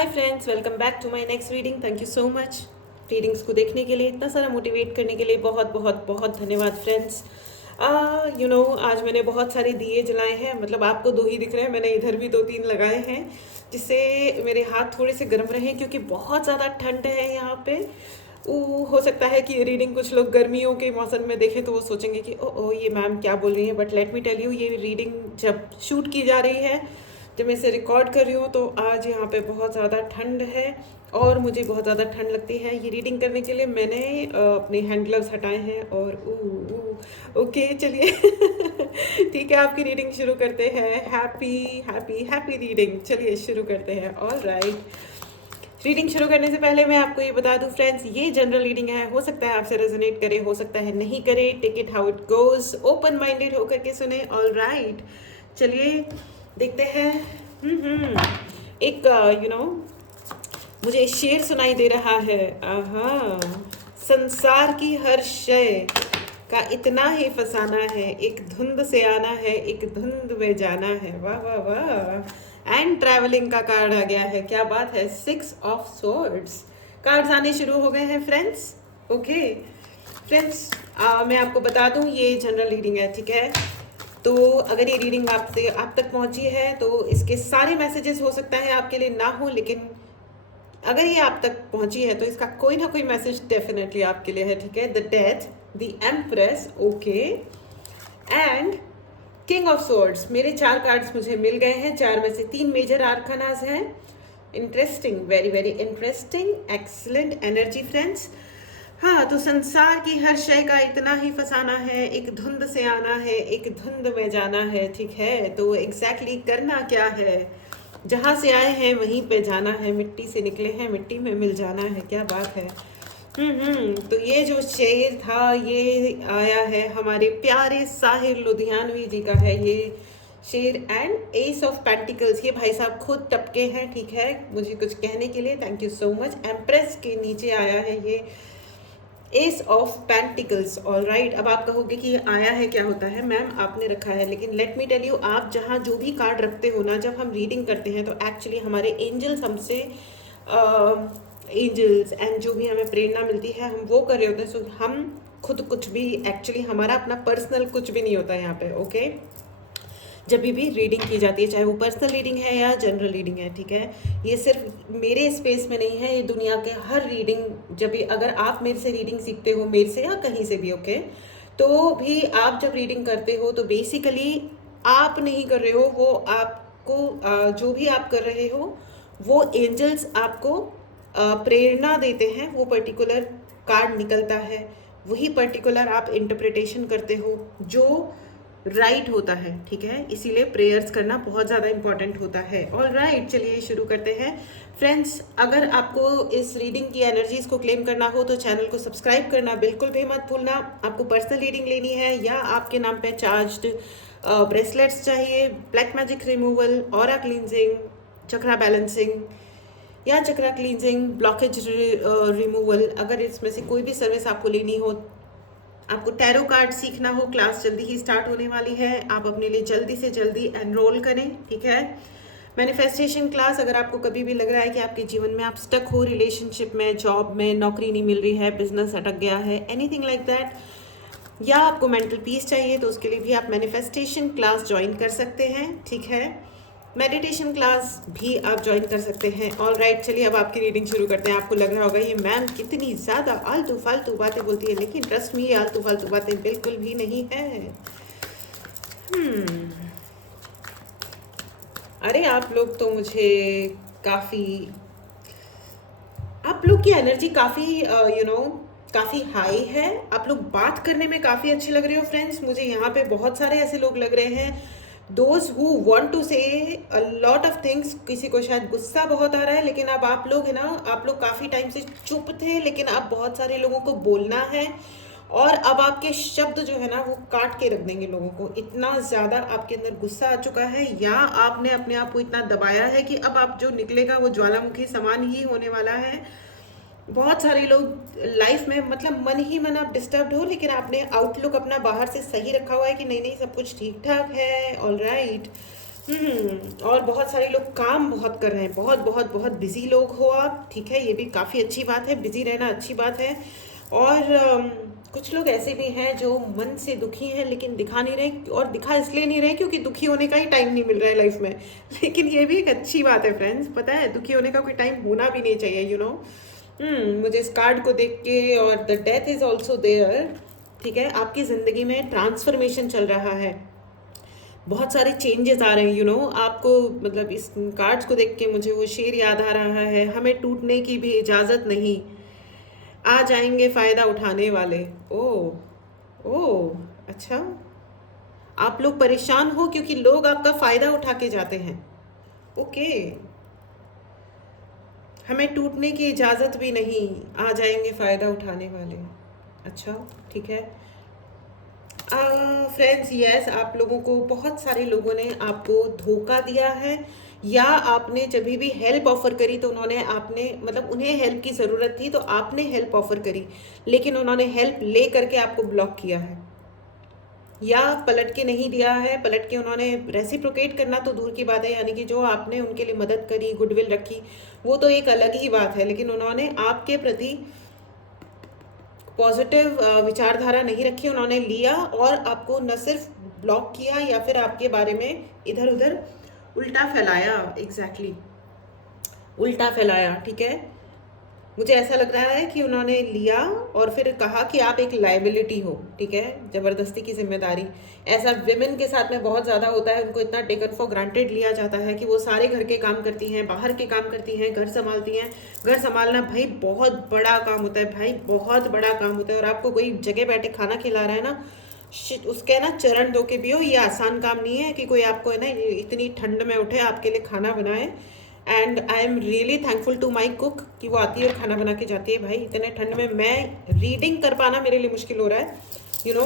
Hi friends, welcome back to my next reading. Thank you so much readings को देखने के लिए, इतना सारा मोटिवेट करने के लिए बहुत बहुत बहुत धन्यवाद फ्रेंड्स। आज मैंने बहुत सारे दिए जलाए हैं, मतलब आपको दो ही दिख रहे हैं, मैंने इधर भी दो तीन लगाए हैं जिससे मेरे हाथ थोड़े से गर्म रहे क्योंकि बहुत ज़्यादा ठंड है यहाँ पे। हो सकता है कि ये रीडिंग कुछ लोग गर्मियों के मौसम में देखें तो वो सोचेंगे कि ओ ये मैम क्या बोल रही हैं, but let me tell you, ये रीडिंग जब शूट की जा रही है, जब मैं इसे रिकॉर्ड कर रही हूँ तो आज यहाँ पे बहुत ज़्यादा ठंड है और मुझे बहुत ज़्यादा ठंड लगती है। ये रीडिंग करने के लिए मैंने अपने हैंड ग्लव्स हटाए हैं और ओके चलिए ठीक है, आपकी रीडिंग शुरू करते हैं। हैप्पी हैप्पी हैप्पी रीडिंग, चलिए शुरू करते हैं। ऑल राइट, रीडिंग शुरू करने से पहले मैं आपको ये बता दूं फ्रेंड्स, ये जनरल रीडिंग है, हो सकता है आपसे रेजोनेट करे, हो सकता है नहीं करे। Take it how it goes, open minded होकर के सुने। ऑल राइट, चलिए देखते हैं। एक मुझे शेर सुनाई दे रहा है। आहा, संसार की हर शय का इतना ही फसाना है, एक धुंध से आना है, एक धुंध में जाना है। वाह वाह वाह। एंड ट्रैवलिंग का कार्ड आ गया है, क्या बात है। 6 ऑफ सोर्ड्स कार्ड्स आने शुरू हो गए हैं फ्रेंड्स। ओके फ्रेंड्स, मैं आपको बता दूं ये जनरल रीडिंग है, ठीक है। तो अगर ये रीडिंग आप तक पहुंची है तो इसके सारे मैसेजेस हो सकता है आपके लिए ना हो, लेकिन अगर ये आप तक पहुंची है तो इसका कोई ना कोई मैसेज डेफिनेटली आपके लिए है, ठीक है। The death, the empress, okay, and king of swords. मेरे 4 कार्ड्स मुझे मिल गए हैं, 4 में से 3 मेजर आर्कानास हैं। Interesting, very very interesting, excellent energy friends. हाँ, तो संसार की हर शय का इतना ही फसाना है, एक धुंध से आना है, एक धुंध में जाना है, ठीक है। तो एग्जैक्टली करना क्या है, जहाँ से आए हैं वहीं पे जाना है, मिट्टी से निकले हैं मिट्टी में मिल जाना है, क्या बात है। तो ये जो शेर था ये आया है हमारे प्यारे साहिर लुधियानवी जी का है ये शेर। एंड एस ऑफ पेंटिकल्स, ये भाई साहब खुद टपके हैं, ठीक है, मुझे कुछ कहने के लिए, thank you so much. Empress के नीचे आया है ये S of pentacles. All right, अब आप कहोगे कि ये आया है क्या होता है मैम, आपने रखा है, लेकिन लेट मी टेल यू, आप जहाँ जो भी कार्ड रखते हो ना, जब हम रीडिंग करते हैं तो एक्चुअली हमारे एंजल्स हमसे एंजल्स एंड जो भी हमें प्रेरणा मिलती है हम वो कर रहे होते हैं। सो हम खुद कुछ भी, एक्चुअली हमारा अपना पर्सनल कुछ भी नहीं होता है यहाँ पे, ओके। जब भी रीडिंग की जाती है, चाहे वो पर्सनल रीडिंग है या जनरल रीडिंग है, ठीक है, ये सिर्फ मेरे स्पेस में नहीं है, ये दुनिया के हर रीडिंग, जब भी अगर आप मेरे से रीडिंग सीखते हो, मेरे से या कहीं से भी, ओके, तो भी आप जब रीडिंग करते हो तो बेसिकली आप नहीं कर रहे हो, वो आपको जो भी आप कर रहे हो वो एंजल्स आपको प्रेरणा देते हैं। वो पर्टिकुलर कार्ड निकलता है, वही पर्टिकुलर आप इंटरप्रिटेशन करते हो जो राइट होता है, ठीक है। इसीलिए प्रेयर्स करना बहुत ज़्यादा इंपॉर्टेंट होता है। ऑल राइट, चलिए शुरू करते हैं फ्रेंड्स। अगर आपको इस रीडिंग की एनर्जीज को क्लेम करना हो तो चैनल को सब्सक्राइब करना बिल्कुल भी मत भूलना। आपको पर्सनल रीडिंग लेनी है या आपके नाम पे चार्ज्ड ब्रेसलेट्स चाहिए, black magic removal, aura cleansing, chakra balancing या चक्रा क्लींजिंग, ब्लॉकेज रिमूवल, अगर इसमें से कोई भी सर्विस आपको लेनी हो, आपको टैरो कार्ड सीखना हो, क्लास जल्दी ही स्टार्ट होने वाली है, आप अपने लिए जल्दी से जल्दी एनरोल करें, ठीक है। मैनिफेस्टेशन क्लास, अगर आपको कभी भी लग रहा है कि आपके जीवन में आप स्टक हो, रिलेशनशिप में, जॉब में, नौकरी नहीं मिल रही है, बिजनेस अटक गया है, एनीथिंग लाइक दैट, या आपको मेंटल पीस चाहिए तो उसके लिए भी आप मैनिफेस्टेशन क्लास ज्वाइन कर सकते हैं, ठीक है। मेडिटेशन क्लास भी आप ज्वाइन कर सकते हैं। ऑल राइट, चलिए अब आपकी रीडिंग शुरू करते हैं। आपको लग रहा होगा ये मैम कितनी ज़्यादा आलतू फालतू बातें बोलती है, लेकिन ट्रस्ट मी, आलतू फालतू बातें बिल्कुल भी नहीं है। अरे आप लोग तो मुझे काफ़ी, आप लोग की एनर्जी काफ़ी काफ़ी हाई है, आप लोग बात करने में काफ़ी अच्छे लग रहे हो फ्रेंड्स। मुझे यहाँ पे बहुत सारे ऐसे लोग लग रहे हैं, दोज हु वांट टू से अ लॉट ऑफ थिंग्स। किसी को शायद गुस्सा बहुत आ रहा है, लेकिन अब आप लोग है ना, आप लोग काफ़ी टाइम से चुप थे, लेकिन अब बहुत सारे लोगों को बोलना है और अब आपके शब्द जो है ना वो काट के रख देंगे लोगों को। इतना ज़्यादा आपके अंदर गुस्सा आ चुका है या आपने अपने आप को इतना दबाया है कि अब आप जो निकलेगा वो ज्वालामुखी समान ही होने वाला है। बहुत सारे लोग लाइफ में, मतलब मन ही मन आप डिस्टर्ब्ड हो, लेकिन आपने आउटलुक अपना बाहर से सही रखा हुआ है कि नहीं नहीं सब कुछ ठीक ठाक है। ऑल राइट, और बहुत सारे लोग काम बहुत कर रहे हैं, बहुत बहुत बहुत बिजी लोग हो आप, ठीक है, ये भी काफ़ी अच्छी बात है, बिजी रहना अच्छी बात है। और कुछ लोग ऐसे भी हैं जो मन से दुखी हैं लेकिन दिखा नहीं रहे, और दिखा इसलिए नहीं रहे क्योंकि दुखी होने का ही टाइम नहीं मिल रहा है लाइफ में। लेकिन ये भी एक अच्छी बात है फ्रेंड्स, पता है, दुखी होने का कोई टाइम होना भी नहीं चाहिए, यू नो। मुझे इस कार्ड को देख के, और the death is also there, ठीक है, आपकी ज़िंदगी में ट्रांसफॉर्मेशन चल रहा है, बहुत सारे चेंजेस आ रहे हैं, यू नो, आपको, मतलब इस कार्ड्स को देख के मुझे वो शेर याद आ रहा है, हमें टूटने की भी इजाज़त नहीं, आ जाएंगे फ़ायदा उठाने वाले। ओ ओ अच्छा, आप लोग परेशान हो क्योंकि लोग आपका फ़ायदा उठा के जाते हैं। ओके, हमें टूटने की इजाज़त भी नहीं, आ जाएंगे फ़ायदा उठाने वाले। अच्छा, ठीक है फ्रेंड्स, यस, आप लोगों को, बहुत सारे लोगों ने आपको धोखा दिया है, या आपने जब भी हेल्प ऑफर करी तो उन्होंने, आपने, मतलब उन्हें हेल्प की ज़रूरत थी तो आपने हेल्प ऑफर करी, लेकिन उन्होंने हेल्प ले करके आपको ब्लॉक किया है, या पलट के नहीं दिया है, पलट के उन्होंने रेसिप्रोकेट करना तो दूर की बात है, यानी कि जो आपने उनके लिए मदद करी, गुडविल रखी, वो तो एक अलग ही बात है, लेकिन उन्होंने आपके प्रति पॉजिटिव विचारधारा नहीं रखी, उन्होंने लिया और आपको न सिर्फ ब्लॉक किया या फिर आपके बारे में इधर उधर उल्टा फैलाया, एग्जैक्टली उल्टा फैलाया, ठीक है। मुझे ऐसा लग रहा है कि उन्होंने लिया और फिर कहा कि आप एक लाइबिलिटी हो, ठीक है, ज़बरदस्ती की जिम्मेदारी। ऐसा विमेन के साथ में बहुत ज़्यादा होता है, उनको इतना टेकन फॉर ग्रांटेड लिया जाता है कि वो सारे घर के काम करती हैं, बाहर के काम करती हैं, घर संभालती हैं। घर संभालना भाई बहुत बड़ा काम होता है, भाई बहुत बड़ा काम होता है, और आपको कोई जगह बैठे खाना खिला रहा है ना, उसके ना चरण धो के भी हो, ये आसान काम नहीं है कि कोई आपको, है ना, इतनी ठंड में उठे आपके लिए खाना बनाए। And I am really thankful to my cook कि वो आती है और खाना बना के जाती है। भाई इतने ठंड में मैं रीडिंग कर पाना मेरे लिए मुश्किल हो रहा है, यू नो।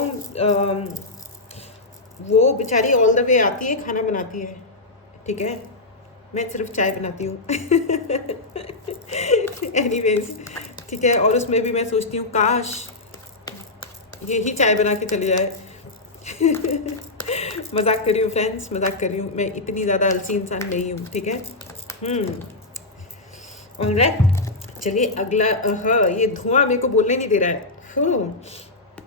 वो बेचारी ऑल द वे आती है, खाना बनाती है, ठीक है, मैं सिर्फ चाय बनाती हूँ। एनीवेज, ठीक है, और उसमें भी मैं सोचती हूँ काश ये ही चाय बना के चली जाए। मजाक कर रही हूँ फ्रेंड्स, मजाक कर रही हूँ, मैं इतनी ज़्यादा आलसी इंसान नहीं हूँ, ठीक है। ऑलराइट, चलिए अगला। हाँ, ये धुआं मेरे को बोलने नहीं दे रहा है।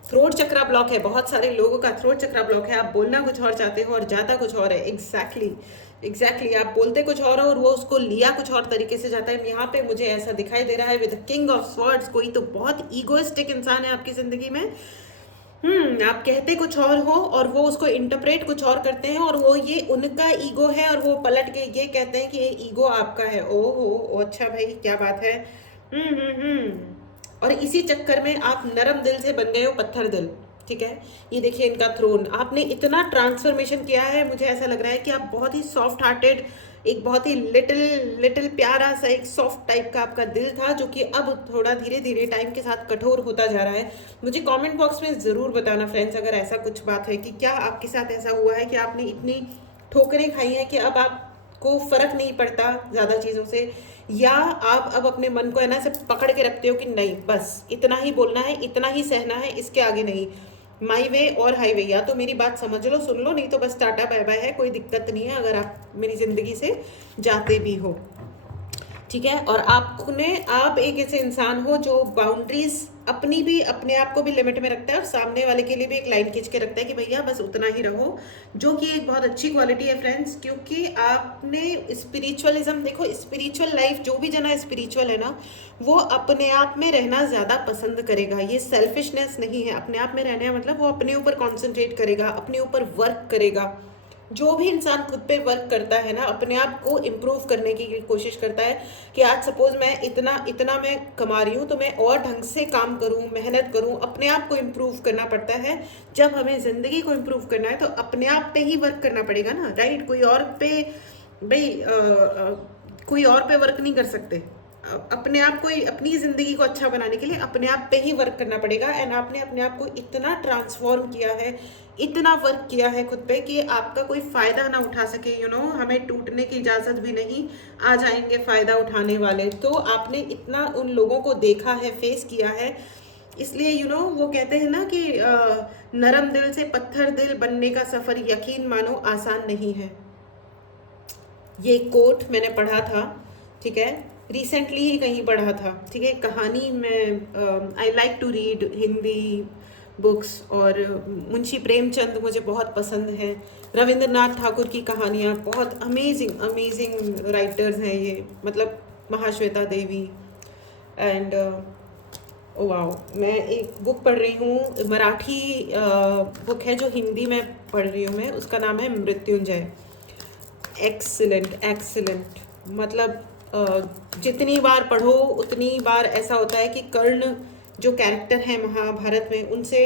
थ्रोट चक्रा ब्लॉक है, बहुत सारे लोगों का थ्रोट चक्रा ब्लॉक है, आप बोलना कुछ और चाहते हो और जाता कुछ और है। एग्जैक्टली आप बोलते कुछ और हो और वो उसको लिया कुछ और तरीके से जाता है। यहाँ पे मुझे ऐसा दिखाई दे रहा है विद किंग ऑफ स्वॉर्ड्स, कोई तो बहुत ईगोइस्टिक इंसान है आपकी जिंदगी में। आप कहते कुछ और हो और वो उसको इंटरप्रेट कुछ और करते हैं, और वो ये उनका ईगो है और वो पलट के ये कहते हैं कि ये ईगो आपका है। ओ अच्छा भाई, क्या बात है। और इसी चक्कर में आप नरम दिल से बन गए हो पत्थर दिल, ठीक है। ये देखिए इनका थ्रोन, आपने इतना ट्रांसफॉर्मेशन किया है, मुझे ऐसा लग रहा है कि आप बहुत ही सॉफ्ट हार्टेड, एक बहुत ही लिटिल प्यारा सा एक सॉफ्ट टाइप का आपका दिल था, जो कि अब थोड़ा धीरे धीरे टाइम के साथ कठोर होता जा रहा है। मुझे कमेंट बॉक्स में ज़रूर बताना फ्रेंड्स, अगर ऐसा कुछ बात है कि क्या आपके साथ ऐसा हुआ है कि आपने इतनी ठोकरें खाई हैं कि अब आपको फ़र्क नहीं पड़ता ज़्यादा चीज़ों से, या आप अब अपने मन को, है ना, से पकड़ के रखते हो कि नहीं, बस इतना ही बोलना है, इतना ही सहना है, इसके आगे नहीं। माई वे और हाईवे, या तो मेरी बात समझ लो, सुन लो, नहीं तो बस टाटा बाय बाय है, कोई दिक्कत नहीं है अगर आप मेरी ज़िंदगी से जाते भी हो, ठीक है। और आप एक ऐसे इंसान हो जो बाउंड्रीज अपनी भी, अपने आप को भी लिमिट में रखता है और सामने वाले के लिए भी एक लाइन खींच के रखता है कि भैया बस उतना ही रहो, जो कि एक बहुत अच्छी क्वालिटी है फ्रेंड्स। क्योंकि आपने स्पिरिचुअलिज्म, देखो स्पिरिचुअल लाइफ, जो भी जना स्पिरिचुअल है ना, वो अपने आप में रहना ज़्यादा पसंद करेगा। ये सेल्फिशनेस नहीं है, अपने आप में रहना है मतलब वो अपने ऊपर कॉन्सेंट्रेट करेगा, अपने ऊपर वर्क करेगा। जो भी इंसान खुद पे वर्क करता है ना, अपने आप को इम्प्रूव करने की कोशिश करता है कि आज सपोज मैं इतना मैं कमा रही हूँ तो मैं और ढंग से काम करूँ, मेहनत करूँ, अपने आप को इम्प्रूव करना पड़ता है। जब हमें ज़िंदगी को इम्प्रूव करना है तो अपने आप पे ही वर्क करना पड़ेगा ना, राइट। कोई और पे भाई कोई और पे वर्क नहीं कर सकते। अपने आप को, अपनी ज़िंदगी को अच्छा बनाने के लिए अपने आप पे ही वर्क करना पड़ेगा। एंड आपने अपने आप को इतना ट्रांसफॉर्म किया है, इतना वर्क किया है खुद पे कि आपका कोई फ़ायदा ना उठा सके, यू नो। हमें टूटने की इजाज़त भी नहीं, आ जाएंगे फ़ायदा उठाने वाले। तो आपने इतना उन लोगों को देखा है, फेस किया है, इसलिए यू नो वो कहते हैं ना कि नरम दिल से पत्थर दिल बनने का सफ़र यकीन मानो आसान नहीं है। ये कोट मैंने पढ़ा था, ठीक है, रिसेंटली ही कहीं पढ़ा था, ठीक है। कहानी में I like to read Hindi books, और मुंशी प्रेमचंद मुझे बहुत पसंद है। रविंद्रनाथ ठाकुर की कहानियाँ बहुत अमेजिंग अमेजिंग राइटर्स हैं ये, मतलब महाश्वेता देवी। एंड ओ वाओ, मैं एक बुक पढ़ रही हूँ, मराठी बुक है जो हिंदी में पढ़ रही हूँ मैं, उसका नाम है मृत्युंजय। एक्सीलेंट एक्सीलेंट, मतलब जितनी बार पढ़ो उतनी बार ऐसा होता है कि कर्ण जो कैरेक्टर है महाभारत में, उनसे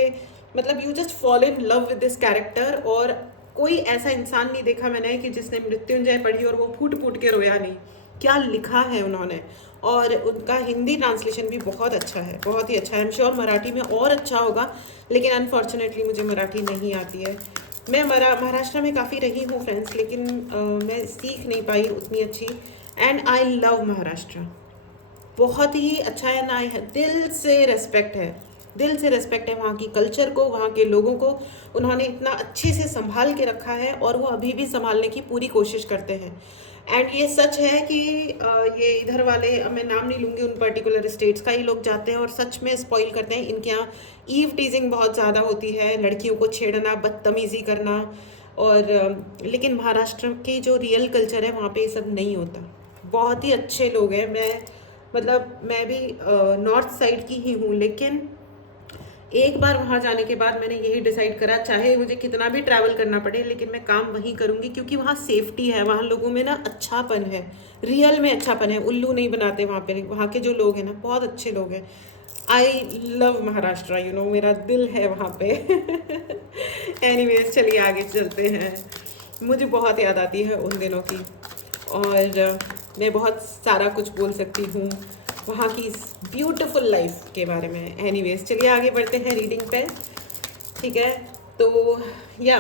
मतलब you just fall in love with this character. और कोई ऐसा इंसान नहीं देखा मैंने कि जिसने मृत्युंजय पढ़ी और वो फूट फूट के रोया नहीं। क्या लिखा है उन्होंने, और उनका हिंदी ट्रांसलेशन भी बहुत अच्छा है, बहुत ही अच्छा है। आई एम श्योर मराठी में और अच्छा होगा, लेकिन अनफॉर्चुनेटली मुझे मराठी नहीं आती है। मैं महाराष्ट्र में काफ़ी रही हूँ फ्रेंड्स, लेकिन मैं सीख नहीं पाई उतनी अच्छी। एंड आई लव महाराष्ट्र, बहुत ही अच्छा है ना, दिल से रेस्पेक्ट है, दिल से रेस्पेक्ट है वहाँ की कल्चर को, वहाँ के लोगों को। उन्होंने इतना अच्छे से संभाल के रखा है और वो अभी भी संभालने की पूरी कोशिश करते हैं। एंड ये सच है कि ये इधर वाले, मैं नाम नहीं लूँगी उन पर्टिकुलर स्टेट्स का, ही लोग जाते हैं और सच में स्पॉइल करते हैं। इनके यहाँ ईव टीजिंग बहुत ज़्यादा होती है, लड़कियों को छेड़ना, बदतमीज़ी करना। और लेकिन महाराष्ट्र की जो रियल कल्चर है वहाँ पे ये सब नहीं होता। बहुत ही अच्छे लोग हैं। मतलब मैं भी नॉर्थ साइड की ही हूँ, लेकिन एक बार वहाँ जाने के बाद मैंने यही डिसाइड करा, चाहे मुझे कितना भी ट्रैवल करना पड़े, लेकिन मैं काम वहीं करूँगी, क्योंकि वहाँ सेफ्टी है, वहाँ लोगों में ना अच्छापन है, रियल में अच्छापन है, उल्लू नहीं बनाते वहाँ पे। वहाँ के जो लोग हैं ना बहुत अच्छे लोग हैं। I love Maharashtra, you know, मेरा दिल है वहाँ पे। एनीवेज, चलिए आगे चलते हैं। मुझे बहुत याद आती है उन दिनों की, और मैं बहुत सारा कुछ बोल सकती हूँ वहाँ की ब्यूटीफुल लाइफ के बारे में। एनीवेज, चलिए आगे बढ़ते हैं रीडिंग पे, ठीक है। तो या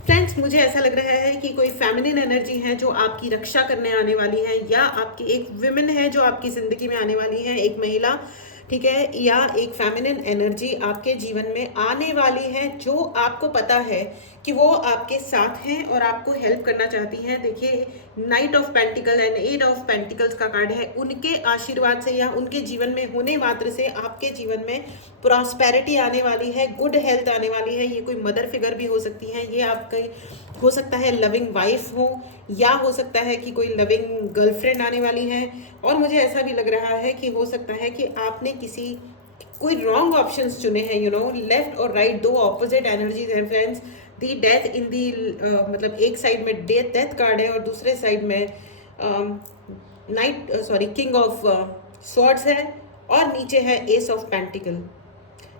फ्रेंड्स, मुझे ऐसा लग रहा है कि कोई फेमिनिन एनर्जी है जो आपकी रक्षा करने आने वाली है, या आपकी एक विमेन है जो आपकी ज़िंदगी में आने वाली है, एक महिला, ठीक है, या एक फेमिनिन एनर्जी आपके जीवन में आने वाली है, जो आपको पता है कि वो आपके साथ हैं और आपको हेल्प करना चाहती हैं। देखिए, knight of pentacle and eight of pentacles का कार्ड है। उनके आशीर्वाद से या उनके जीवन में होने मात्र से आपके जीवन में प्रॉस्पेरिटी आने वाली है, गुड हेल्थ आने वाली है। ये कोई मदर फिगर भी हो सकती है, ये आपकी हो सकता है लविंग वाइफ हो, या हो सकता है कि कोई लविंग गर्लफ्रेंड आने वाली है। और मुझे ऐसा भी लग रहा है कि हो सकता है कि आपने कोई रॉन्ग ऑप्शंस चुने हैं, यू नो, लेफ्ट और राइट, दो ऑपोजिट एनर्जीज हैं फ्रेंड्स। दी डेथ इन दी मतलब एक साइड में डेथ कार्ड है और दूसरे साइड में किंग ऑफ स्वॉर्ड्स है, और नीचे है एस ऑफ पेंटिकल।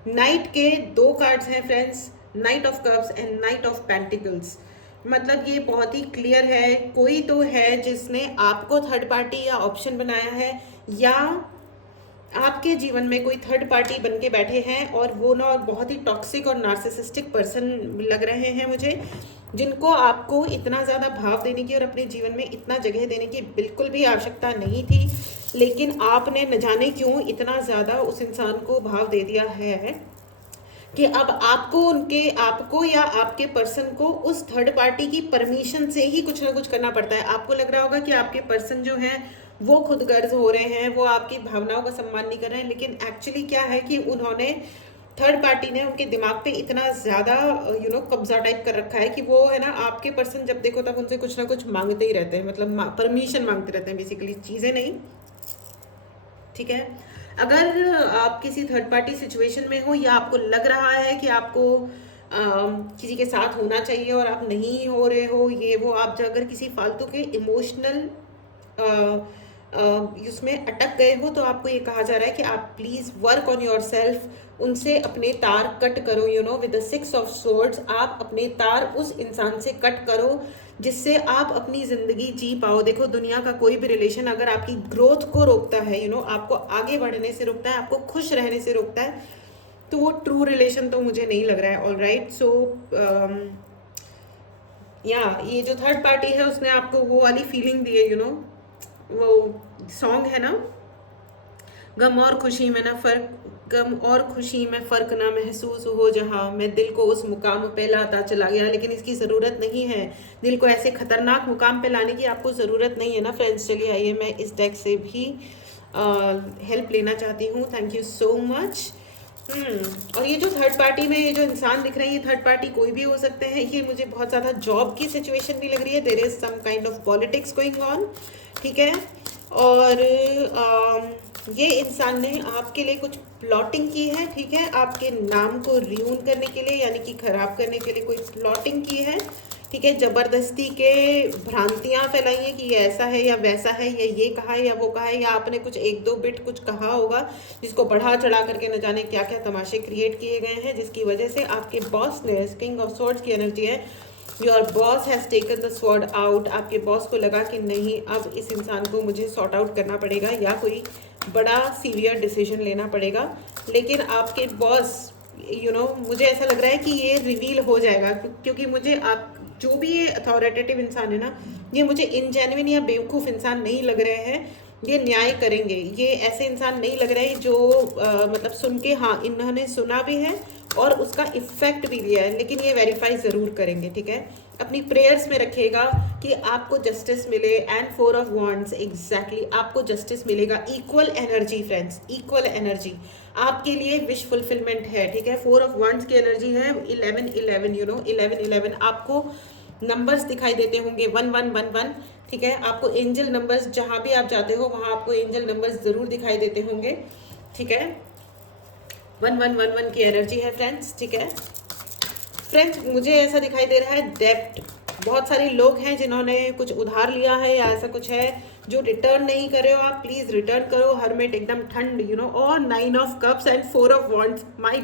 नाइट के दो कार्ड्स हैं friends, night of cups and night of pentacles. मतलब ये बहुत ही क्लियर है, कोई तो है जिसने आपको थर्ड पार्टी या ऑप्शन बनाया है, या आपके जीवन में कोई थर्ड पार्टी बन के बैठे हैं, और वो ना बहुत ही टॉक्सिक और नार्सिसिस्टिक पर्सन लग रहे हैं मुझे, जिनको आपको इतना ज़्यादा भाव देने की और अपने जीवन में इतना जगह देने की बिल्कुल भी आवश्यकता नहीं थी, लेकिन आपने न जाने क्यों इतना ज़्यादा उस इंसान को भाव दे दिया है कि अब आपको या आपके पर्सन को उस थर्ड पार्टी की परमिशन से ही कुछ ना कुछ करना पड़ता है। आपको लग रहा होगा कि आपके पर्सन जो हैं वो खुदगर्ज हो रहे हैं, वो आपकी भावनाओं का सम्मान नहीं कर रहे हैं, लेकिन एक्चुअली क्या है कि उन्होंने, थर्ड पार्टी ने उनके दिमाग पे इतना ज़्यादा कब्जा टाइप कर रखा है कि वो है ना, आपके पर्सन जब देखो तब उनसे कुछ ना कुछ मांगते ही रहते हैं, मतलब परमिशन मांगते रहते हैं बेसिकली, चीज़ें नहीं, ठीक है। अगर आप किसी थर्ड पार्टी सिचुएशन में हो, या आपको लग रहा है कि आपको किसी के साथ होना चाहिए और आप नहीं हो रहे हो, ये वो, आप अगर किसी फालतू के इमोशनल उसमें अटक गए हो, तो आपको ये कहा जा रहा है कि आप please work on your self, उनसे अपने तार कट करो, you know, with the 6 of swords. आप अपने तार उस इंसान से कट करो जिससे आप अपनी ज़िंदगी जी पाओ। देखो, दुनिया का कोई भी रिलेशन अगर आपकी ग्रोथ को रोकता है, यू नो, आपको आगे बढ़ने से रोकता है, आपको खुश रहने से रोकता है, तो वो ट्रू रिलेशन तो मुझे नहीं लग रहा है। ऑल राइट, सो ये जो थर्ड पार्टी है उसने आपको वो वाली फीलिंग दी है, यू नो, वो सॉन्ग है ना, गम और खुशी में ना फर्क गम और खुशी में फ़र्क ना महसूस हो, जहाँ मैं दिल को उस मुकाम पे लाता चला गया। लेकिन इसकी ज़रूरत नहीं है, दिल को ऐसे ख़तरनाक मुकाम पे लाने की आपको ज़रूरत नहीं है ना फ्रेंड्स। चलिए आइए, मैं इस डेक से भी हेल्प लेना चाहती हूँ। Thank you so much. और ये जो थर्ड पार्टी में ये जो इंसान दिख रहे हैं, ये थर्ड पार्टी कोई भी हो सकते हैं। ये मुझे बहुत ज़्यादा जॉब की सिचुएशन भी लग रही है। There is some kind of politics going on, ठीक है। और ये इंसान ने आपके लिए कुछ प्लॉटिंग की है, ठीक है। आपके नाम को रियून करने के लिए, यानी कि ख़राब करने के लिए कोई प्लॉटिंग की है, ठीक है। ज़बरदस्ती के भ्रांतियाँ फैलाई हैं कि ये ऐसा है या वैसा है, या ये कहा है या वो कहा है, या आपने कुछ एक दो बिट कुछ कहा होगा जिसको बढ़ा चढ़ा करके न जाने क्या क्या तमाशे क्रिएट किए गए हैं, जिसकी वजह से आपके बॉस ने, किंग ऑफ स्वॉर्ड्स की एनर्जी है, your boss has taken the sword out. आपके बॉस को लगा कि नहीं, अब इस इंसान को मुझे सॉर्ट आउट करना पड़ेगा या कोई बड़ा सीवियर डिसीजन लेना पड़ेगा। लेकिन आपके बॉस मुझे ऐसा लग रहा है कि ये रिवील हो जाएगा, क्योंकि मुझे आप जो भी ये अथॉरिटेटिव इंसान है ना, ये मुझे इनजेन्युइन या बेवकूफ़ इंसान नहीं लग रहे हैं। ये न्याय करेंगे, ये ऐसे इंसान नहीं लग रहे हैं जो मतलब सुन के हाँ इन्होंने सुना भी है और उसका इफ़ेक्ट भी लिया है, लेकिन ये वेरीफाई ज़रूर करेंगे, ठीक है। अपनी प्रेयर्स में रखिएगा कि आपको जस्टिस मिले। एंड 4 ऑफ वॉन्ड्स, एग्जैक्टली आपको जस्टिस मिलेगा। Equal energy friends, equal energy आपके लिए विश फुलफिलमेंट है, ठीक है। 4 ऑफ वॉन्ड्स की एनर्जी है 11-11, 11-11 आपको नंबर्स दिखाई देते होंगे, 1111, ठीक है। आपको एंजल नंबर्स, जहाँ भी आप जाते हो वहाँ आपको एंजल नंबर्स ज़रूर दिखाई देते होंगे, ठीक है। 1111 की एनर्जी है फ्रेंड्स, ठीक है। फ्रेंड्स मुझे ऐसा दिखाई दे रहा है डेब्ट, बहुत सारे लोग हैं जिन्होंने कुछ उधार लिया है या ऐसा कुछ है जो रिटर्न नहीं कर रहे हो आप, प्लीज़ रिटर्न करो। हरमेट एकदम ठंड, और 9 of cups and 4 of wands. My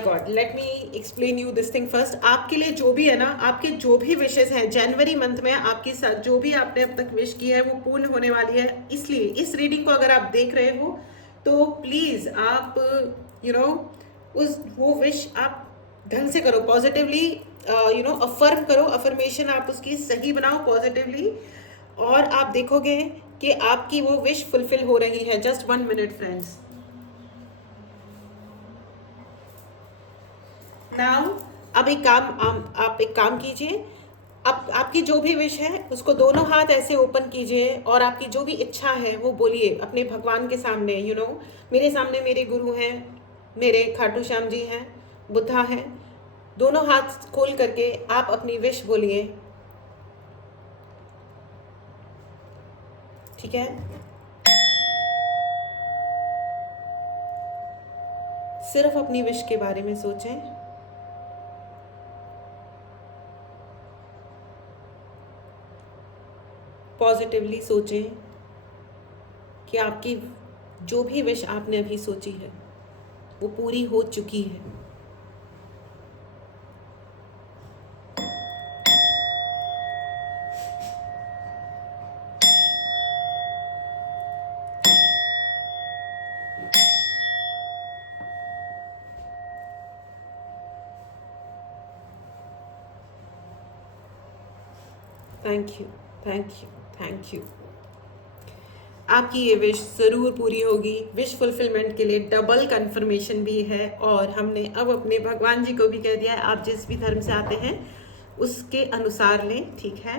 God, let me explain you this thing first. आपके लिए जो भी है ना, आपके जो भी विशेस हैं जनवरी मंथ में आपके साथ, जो भी आपने अब तक विश किया है वो पूर्ण होने वाली है। इसलिए इस रीडिंग को अगर आप देख रहे हो तो प्लीज़ आप वो विश आप ढंग से करो, पॉजिटिवली अफर्म करो, अफर्मेशन आप उसकी सही बनाओ पॉजिटिवली, और आप देखोगे कि आपकी वो विश फुलफिल हो रही है। Just 1 minute friends. नाउ अब आप एक काम कीजिए, अब आपकी जो भी विश है उसको दोनों हाथ ऐसे ओपन कीजिए और आपकी जो भी इच्छा है वो बोलिए अपने भगवान के सामने। मेरे सामने मेरे गुरु हैं, मेरे खाटू श्याम जी हैं, बुद्धा हैं। दोनों हाथ खोल करके आप अपनी विश बोलिए, ठीक है। सिर्फ अपनी विश के बारे में सोचें, पॉजिटिवली सोचें कि आपकी जो भी विश आपने अभी सोची है वो पूरी हो चुकी है। Thank you, thank you, thank you. आपकी ये विश ज़रूर पूरी होगी। विश फुलफिलमेंट के लिए डबल कंफर्मेशन भी है, और हमने अब अपने भगवान जी को भी कह दिया है आप जिस भी धर्म से आते हैं उसके अनुसार लें, ठीक है।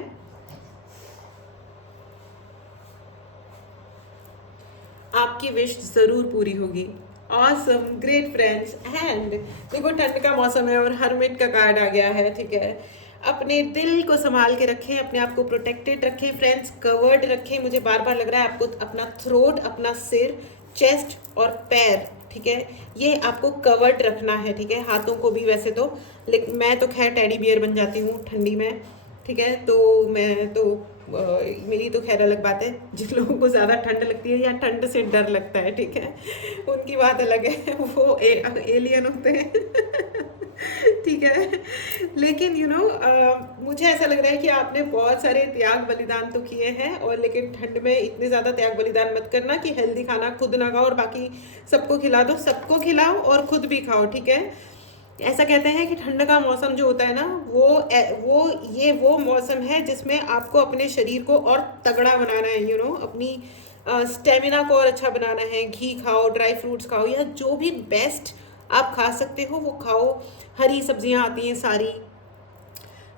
आपकी विश ज़रूर पूरी होगी। Awesome, great friends. एंड देखो ठंड का मौसम है और हरमिट का कार्ड आ गया है, ठीक है। अपने दिल को संभाल के रखें, अपने आप को प्रोटेक्टेड रखें फ्रेंड्स, कवर्ड रखें। मुझे बार बार लग रहा है आपको अपना थ्रोट, अपना सिर, चेस्ट और पैर, ठीक है, ये आपको कवर्ड रखना है, ठीक है। हाथों को भी वैसे तो, लेकिन मैं तो खैर टेडी बियर बन जाती हूँ ठंडी में, ठीक है। तो मैं तो मेरी तो खैर अलग बात है। जिन लोगों को ज़्यादा ठंड लगती है या ठंड से डर लगता है, ठीक है, उनकी बात अलग है, वो एलियन होते हैं ठीक है। लेकिन मुझे ऐसा लग रहा है कि आपने बहुत सारे त्याग बलिदान तो किए हैं, और लेकिन ठंड में इतने ज़्यादा त्याग बलिदान मत करना कि हेल्दी खाना खुद ना खाओ और बाकी सबको खिला दो। सबको खिलाओ और खुद भी खाओ, ठीक है। ऐसा कहते हैं कि ठंड का मौसम जो होता है ना, वो मौसम है जिसमें आपको अपने शरीर को और तगड़ा बनाना है, अपनी स्टेमिना को और अच्छा बनाना है, घी खाओ, ड्राई फ्रूट्स खाओ, या जो भी बेस्ट आप खा सकते हो वो खाओ। हरी सब्जियां आती हैं सारी,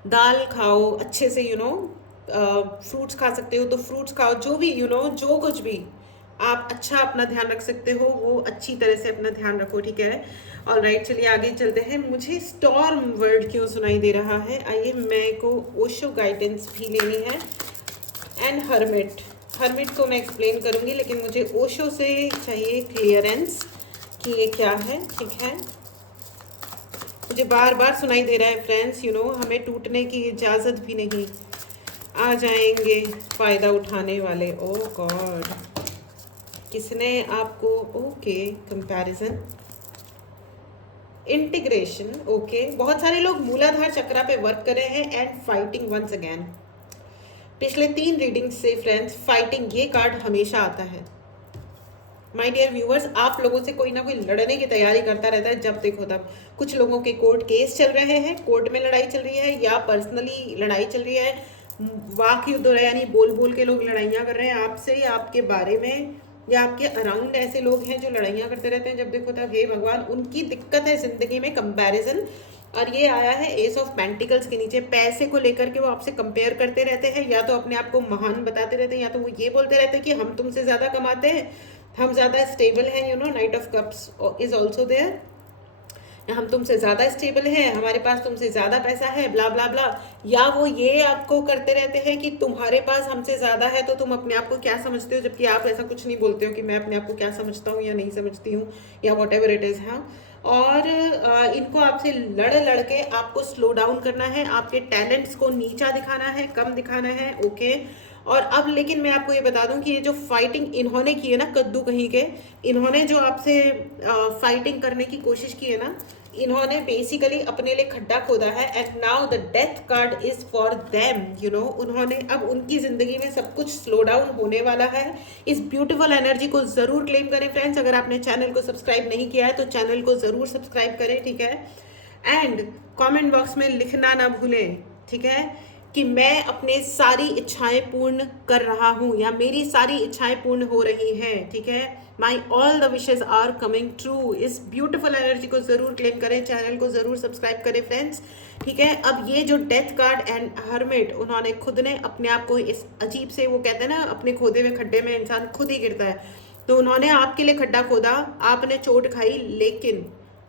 दाल खाओ अच्छे से, फ्रूट्स खा सकते हो तो फ्रूट्स खाओ, जो भी जो कुछ भी आप अच्छा अपना ध्यान रख सकते हो वो अच्छी तरह से अपना ध्यान रखो, ठीक है। और राइट, चलिए आगे चलते हैं। मुझे स्टॉर्म वर्ड क्यों सुनाई दे रहा है, आइए मेरे को ओशो गाइडेंस भी लेनी है। एंड हर्मिट, हर्मिट को मैं एक्सप्लेन करूँगी, लेकिन मुझे ओशो से चाहिए क्लियरेंस कि ये क्या है, ठीक है। मुझे बार बार सुनाई दे रहा है फ्रेंड्स, हमें टूटने की इजाज़त भी नहीं। आ जाएंगे फ़ायदा उठाने वाले। ओह गॉड, किसने आपको, ओके, कंपैरिजन, इंटीग्रेशन, ओके। बहुत सारे लोग मूलाधार चक्रा पे वर्क कर रहे हैं एंड फाइटिंग वंस अगेन। पिछले 3 रीडिंग से फ्रेंड्स फाइटिंग ये कार्ड हमेशा आता है। माय डियर व्यूअर्स, आप लोगों से कोई ना कोई लड़ने की तैयारी करता रहता है जब देखो तब। कुछ लोगों के कोर्ट केस चल रहे हैं, कोर्ट में लड़ाई चल रही है, या पर्सनली लड़ाई चल रही है, वाक युद्ध हो रहा है, यानी बोल बोल के लोग लड़ाइयाँ कर रहे हैं आपसे या आपके बारे में, या आपके अराउंड ऐसे लोग हैं जो लड़ाइयाँ करते रहते हैं जब देखो तब। हे भगवान, उनकी दिक्कत है जिंदगी में कंपैरिजन। और ये आया है एस ऑफ पेंटिकल्स के नीचे, पैसे को लेकर के वो आपसे कंपेयर करते रहते हैं, या तो अपने आप को महान बताते रहते हैं, या तो वो ये बोलते रहते हैं कि हम तुमसे ज़्यादा कमाते हैं, हम ज़्यादा स्टेबल हैं, knight of cups is also there, हम तुमसे ज़्यादा स्टेबल हैं, हमारे पास तुमसे ज़्यादा पैसा है, ब्ला ब्ला ब्ला। या वो ये आपको करते रहते हैं कि तुम्हारे पास हमसे ज़्यादा है तो तुम अपने आप को क्या समझते हो, जबकि आप ऐसा कुछ नहीं बोलते हो कि मैं अपने आप को क्या समझता हूँ या नहीं समझती हूँ, या वॉट एवर इट इज़। हाँ, और इनको आपसे लड़ लड़ के आपको स्लो डाउन करना है, आपके टैलेंट्स को नीचा दिखाना है, कम दिखाना है, ओके। और अब लेकिन मैं आपको ये बता दूं कि ये जो फाइटिंग इन्होंने की है ना, कद्दू कहीं के, इन्होंने जो आपसे फाइटिंग करने की कोशिश की है ना, इन्होंने बेसिकली अपने लिए खड्डा खोदा है। And now the death card is for them, उन्होंने अब उनकी जिंदगी में सब कुछ स्लो डाउन होने वाला है। इस ब्यूटीफुल एनर्जी को जरूर क्लेम करें फ्रेंड्स। अगर आपने चैनल को सब्सक्राइब नहीं किया है तो चैनल को जरूर सब्सक्राइब करें, ठीक है। एंड कमेंट बॉक्स में लिखना ना भूलें, ठीक है, कि मैं अपने सारी इच्छाएं पूर्ण कर रहा हूँ, या मेरी सारी इच्छाएं पूर्ण हो रही हैं, ठीक है। My all the wishes are coming true. इस ब्यूटीफुल एनर्जी को जरूर क्लेम करें, चैनल को जरूर सब्सक्राइब करें फ्रेंड्स, ठीक है। अब ये जो डेथ कार्ड एंड हर्मिट, उन्होंने खुद ने अपने आप को इस अजीब से, वो कहते हैं ना, अपने खोदे हुए खड्डे में इंसान खुद ही गिरता है, तो उन्होंने आपके लिए खड्डा खोदा, आपने चोट खाई, लेकिन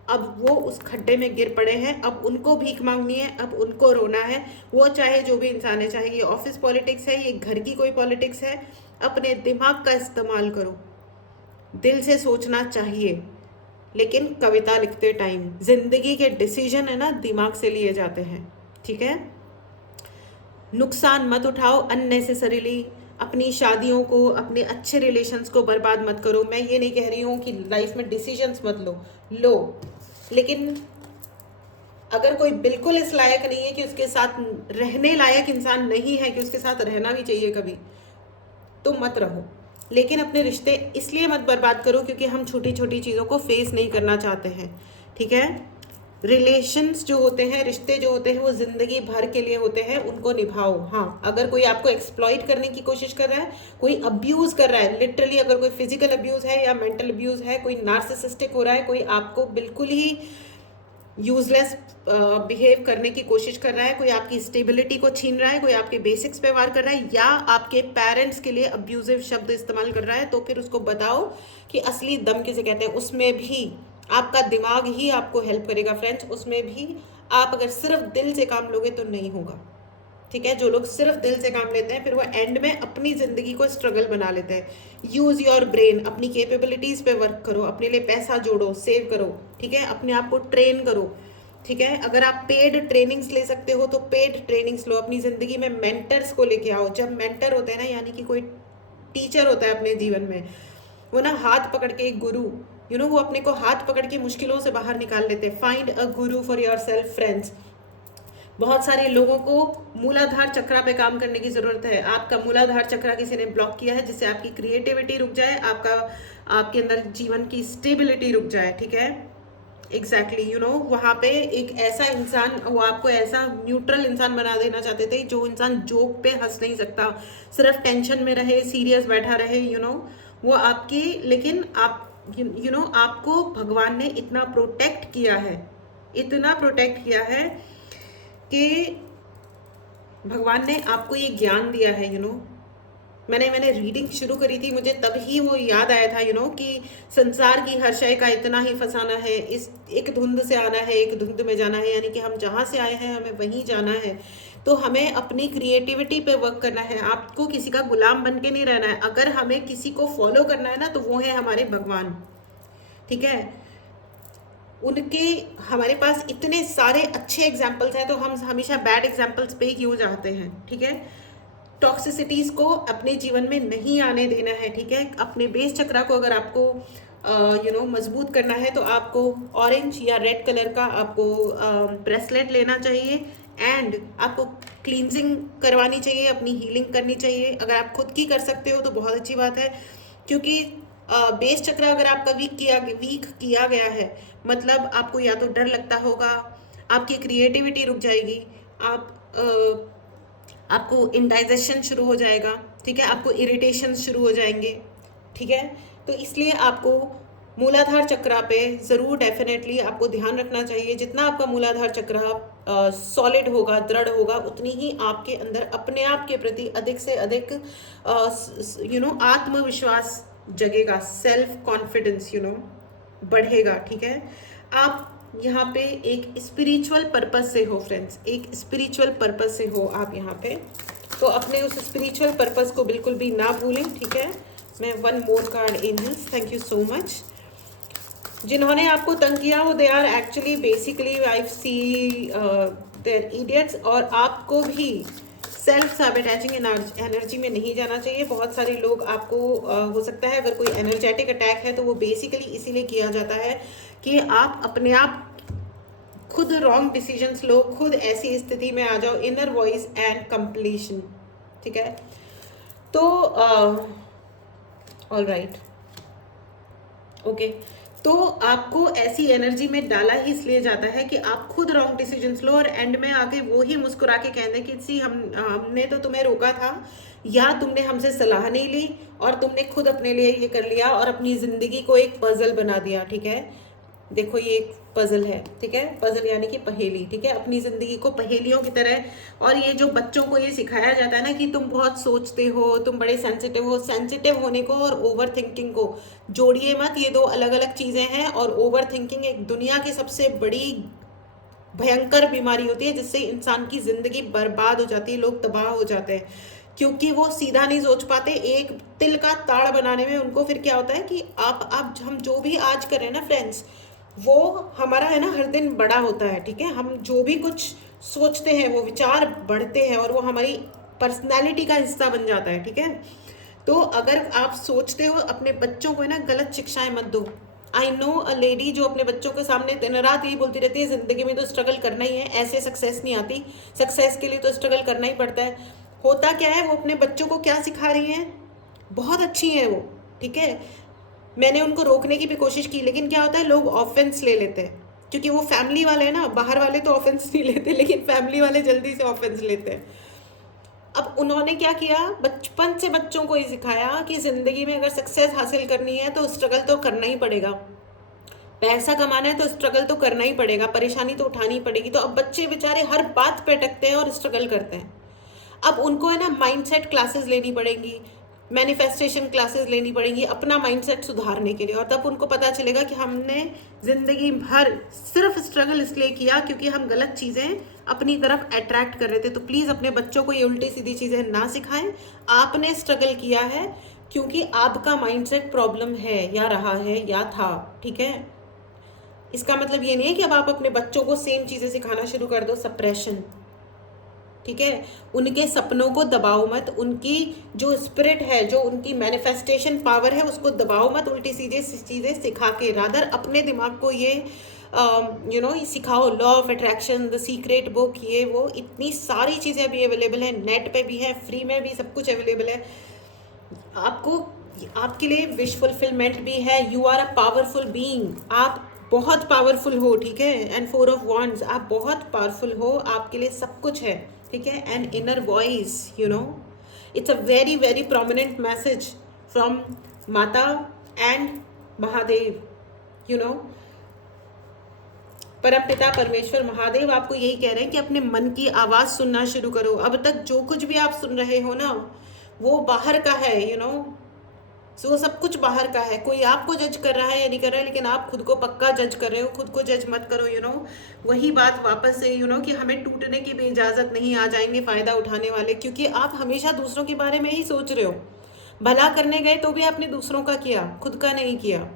अब वो उस खड्डे में गिर पड़े हैं। अब उनको भीख मांगनी है, अब उनको रोना है, वो चाहे जो भी इंसान है, चाहे ये ऑफिस पॉलिटिक्स है, ये घर की कोई पॉलिटिक्स है। अपने दिमाग का इस्तेमाल करो, दिल से सोचना चाहिए, लेकिन कविता लिखते टाइम जिंदगी के डिसीजन है ना दिमाग से लिए जाते हैं, ठीक है। नुकसान मत उठाओ अननेसेसरीली, अपनी शादियों को, अपने अच्छे रिलेशंस को बर्बाद मत करो। मैं ये नहीं कह रही हूँ कि लाइफ में डिसीजंस मत लो, लेकिन अगर कोई बिल्कुल इस लायक नहीं है कि उसके साथ रहने लायक इंसान नहीं है कि उसके साथ रहना भी चाहिए कभी, तो मत रहो। लेकिन अपने रिश्ते इसलिए मत बर्बाद करो क्योंकि हम छोटी छोटी चीज़ों को फेस नहीं करना चाहते हैं, ठीक है। रिलेशंस जो होते हैं, रिश्ते जो होते हैं, वो जिंदगी भर के लिए होते हैं, उनको निभाओ। हाँ, अगर कोई आपको एक्सप्लॉइट करने की कोशिश कर रहा है, कोई अब्यूज कर रहा है, लिटरली अगर कोई फिजिकल अब्यूज है या मेंटल अब्यूज है, कोई नार्सिसिस्टिक हो रहा है, कोई आपको बिल्कुल ही यूजलेस बिहेव करने की कोशिश कर रहा है, कोई आपकी स्टेबिलिटी को छीन रहा है, कोई आपके बेसिक्स पे वार कर रहा है, या आपके पेरेंट्स के लिए अब्यूजिव शब्द इस्तेमाल कर रहा है, तो फिर उसको बताओ कि असली दम किसे कहते हैं। उसमें भी आपका दिमाग ही आपको हेल्प करेगा फ्रेंड्स, उसमें भी आप अगर सिर्फ दिल से काम लोगे तो नहीं होगा, ठीक है। जो लोग सिर्फ दिल से काम लेते हैं फिर वो एंड में अपनी जिंदगी को स्ट्रगल बना लेते हैं। यूज योर ब्रेन, अपनी कैपेबिलिटीज पे वर्क करो, अपने लिए पैसा जोड़ो, सेव करो, ठीक है, अपने आप को ट्रेन करो, ठीक है। अगर आप पेड ट्रेनिंग्स ले सकते हो तो पेड ट्रेनिंग्स लो, अपनी जिंदगी में मेंटर्स को लेके आओ। जब मेंटर होते हैं ना, यानी कि कोई टीचर होता है अपने जीवन में, वो ना हाथ पकड़ के, एक गुरु, वो अपने को हाथ पकड़ के मुश्किलों से बाहर निकाल लेते हैं। Find a Guru for your self friends. बहुत सारे लोगों को मूलाधार चक्रा पे काम करने की जरूरत है। आपका मूलाधार चक्रा किसी ने ब्लॉक किया है, जिससे आपकी क्रिएटिविटी रुक जाए, आपके अंदर जीवन की स्टेबिलिटी रुक जाए, ठीक है। एग्जैक्टली, यू नो, वहाँ पे एक ऐसा इंसान, वो आपको ऐसा न्यूट्रल इंसान बना देना चाहते थे, जो इंसान जोक पे हंस नहीं सकता, सिर्फ टेंशन में रहे, सीरियस बैठा रहे, यू नो, वो आपकी, लेकिन आप, यू नो, आपको भगवान ने इतना प्रोटेक्ट किया है, इतना प्रोटेक्ट किया है कि भगवान ने आपको ये ज्ञान दिया है, यू नो। मैंने रीडिंग शुरू करी थी, मुझे तब ही वो याद आया था, यू नो, कि संसार की हर शय का इतना ही फसाना है, इस एक धुंध से आना है, एक धुंध में जाना है, यानी कि हम जहाँ से आए हैं हमें वहीं जाना है। तो हमें अपनी क्रिएटिविटी पे वर्क करना है, आपको किसी का गुलाम बन के नहीं रहना है। अगर हमें किसी को फॉलो करना है ना, तो वो है हमारे भगवान, ठीक है। उनके, हमारे पास इतने सारे अच्छे एग्जाम्पल्स हैं, तो हम हमेशा बैड एग्जाम्पल्स पे ही क्यों जाते हैं, ठीक है। टॉक्सिसिटीज़ को अपने जीवन में नहीं आने देना है, ठीक है। अपने बेस चक्रा को अगर आपको यू नो मजबूत करना है, तो आपको ऑरेंज या रेड कलर का आपको ब्रेसलेट लेना चाहिए, एंड आपको क्लींजिंग करवानी चाहिए, अपनी हीलिंग करनी चाहिए। अगर आप खुद की कर सकते हो तो बहुत अच्छी बात है, क्योंकि बेस चक्र अगर आपका वीक किया गया है, मतलब आपको या तो डर लगता होगा, आपकी क्रिएटिविटी रुक जाएगी, आपको इंडाइजेशन शुरू हो जाएगा, ठीक है, आपको इरिटेशन शुरू हो जाएंगे, ठीक है। तो इसलिए आपको मूलाधार चक्र पे ज़रूर डेफिनेटली आपको ध्यान रखना चाहिए। जितना आपका मूलाधार चक्र सॉलिड होगा, दृढ़ होगा, उतनी ही आपके अंदर अपने आप के प्रति अधिक से अधिक यू नो आत्मविश्वास जगेगा, सेल्फ कॉन्फिडेंस, यू नो, बढ़ेगा, ठीक है। आप यहाँ पे एक स्पिरिचुअल पर्पस से हो फ्रेंड्स, एक स्पिरिचुअल पर्पस से हो आप यहाँ पे, तो अपने उस स्पिरिचुअल पर्पस को बिल्कुल भी ना भूलें, ठीक है। मैं one more card angels, thank you so much. जिन्होंने आपको तंग किया वो they are actually basically I see their idiots, और आपको भी सेल्फ सैबोटेजिंग एनर्जी में नहीं जाना चाहिए। बहुत सारे लोग आपको हो सकता है, अगर कोई एनर्जेटिक अटैक है तो वो बेसिकली इसीलिए किया जाता है कि आप अपने आप खुद रॉन्ग डिसीजंस लो, खुद ऐसी स्थिति में आ जाओ, इनर वॉइस एंड कंप्लीशन, ठीक है। तो ऑल राइट, ओके, तो आपको ऐसी एनर्जी में डाला ही इसलिए जाता है कि आप खुद रॉन्ग डिसीजंस लो, और एंड में आके वो ही मुस्कुरा के कह दें कि सी हमने तो तुम्हें रोका था, या तुमने हमसे सलाह नहीं ली और तुमने खुद अपने लिए ये कर लिया और अपनी ज़िंदगी को एक पजल बना दिया, ठीक है। देखो ये एक पजल है, ठीक है, पजल यानी कि पहेली, ठीक है, अपनी ज़िंदगी को पहेलियों की तरह। और ये जो बच्चों को ये सिखाया जाता है ना कि तुम बहुत सोचते हो, तुम बड़े सेंसिटिव हो, सेंसिटिव होने को और ओवर थिंकिंग को जोड़िए मत, ये दो अलग अलग चीज़ें हैं। और ओवर थिंकिंग एक दुनिया की सबसे बड़ी भयंकर बीमारी होती है, जिससे इंसान की ज़िंदगी बर्बाद हो जाती है, लोग तबाह हो जाते हैं, क्योंकि वो सीधा नहीं सोच पाते। एक तिल का ताड़ बनाने में उनको फिर क्या होता है कि आप हम जो भी आज करें ना फ्रेंड्स, वो हमारा है ना हर दिन बड़ा होता है, ठीक है। हम जो भी कुछ सोचते हैं वो विचार बढ़ते हैं और वो हमारी पर्सनैलिटी का हिस्सा बन जाता है, ठीक है। तो अगर आप सोचते हो, अपने बच्चों को है ना गलत शिक्षाएं मत दो। आई नो अ लेडी जो अपने बच्चों के सामने दिन रात यही बोलती रहती है, ज़िंदगी में तो स्ट्रगल करना ही है, ऐसे सक्सेस नहीं आती, सक्सेस के लिए तो स्ट्रगल करना ही पड़ता है। होता क्या है, वो अपने बच्चों को क्या सिखा रही हैं, बहुत अच्छी हैं वो, ठीक है, मैंने उनको रोकने की भी कोशिश की, लेकिन क्या होता है, लोग ऑफेंस ले लेते हैं, क्योंकि वो फैमिली वाले हैं ना। बाहर वाले तो ऑफेंस नहीं लेते, लेकिन फैमिली वाले जल्दी से ऑफेंस लेते हैं। अब उन्होंने क्या किया, बचपन से बच्चों को ये सिखाया कि ज़िंदगी में अगर सक्सेस हासिल करनी है तो स्ट्रगल तो करना ही पड़ेगा, पैसा कमाना है तो स्ट्रगल तो करना ही पड़ेगा, परेशानी तो उठानी पड़ेगी। तो अब बच्चे बेचारे हर बात पे अटकते हैं और स्ट्रगल करते हैं। अब उनको है ना माइंडसेट क्लासेस लेनी पड़ेंगी, मैनिफेस्टेशन क्लासेस लेनी पड़ेंगी अपना माइंडसेट सुधारने के लिए, और तब उनको पता चलेगा कि हमने ज़िंदगी भर सिर्फ स्ट्रगल इसलिए किया क्योंकि हम गलत चीज़ें अपनी तरफ अट्रैक्ट कर रहे थे। तो प्लीज़ अपने बच्चों को ये उल्टी सीधी चीज़ें ना सिखाएं। आपने स्ट्रगल किया है क्योंकि आपका माइंडसेट प्रॉब्लम है, या रहा है, या था, ठीक है। इसका मतलब ये नहीं है कि अब आप अपने बच्चों को सेम चीज़ें सिखाना शुरू कर दो, सप्रेशन, ठीक है। उनके सपनों को दबाओ मत, उनकी जो स्पिरिट है, जो उनकी मैनिफेस्टेशन पावर है, उसको दबाओ मत उल्टी सीधे चीज़ें सिखा के। रादर अपने दिमाग को ये यू नो सिखाओ, law of attraction, the secret book, ये वो इतनी सारी चीज़ें अभी अवेलेबल हैं, नेट पे भी है, फ्री में भी सब कुछ अवेलेबल है। आपको, आपके लिए विश फुलफिलमेंट भी है। You are a powerful being, आप बहुत पावरफुल हो, ठीक है। एंड 4 ऑफ वॉन्ड्स, आप बहुत पावरफुल हो, आपके लिए सब कुछ है, ठीक है। And inner voice, you know, it's a very very prominent message from माता एंड महादेव, यू नो। परमपिता परमेश्वर महादेव आपको यही कह रहे हैं कि अपने मन की आवाज़ सुनना शुरू करो। अब तक जो कुछ भी आप सुन रहे हो ना, वो बाहर का है, यू नो। सो वो सब कुछ बाहर का है। कोई आपको जज कर रहा है या नहीं कर रहा है, लेकिन आप खुद को पक्का जज कर रहे हो। खुद को जज मत करो, यू नो। वही बात वापस से, यू नो, कि हमें टूटने की भी इजाज़त नहीं, आ जाएंगे फ़ायदा उठाने वाले, क्योंकि आप हमेशा दूसरों के बारे में ही सोच रहे हो। भला करने गए तो भी आपने दूसरों का किया, खुद का नहीं किया।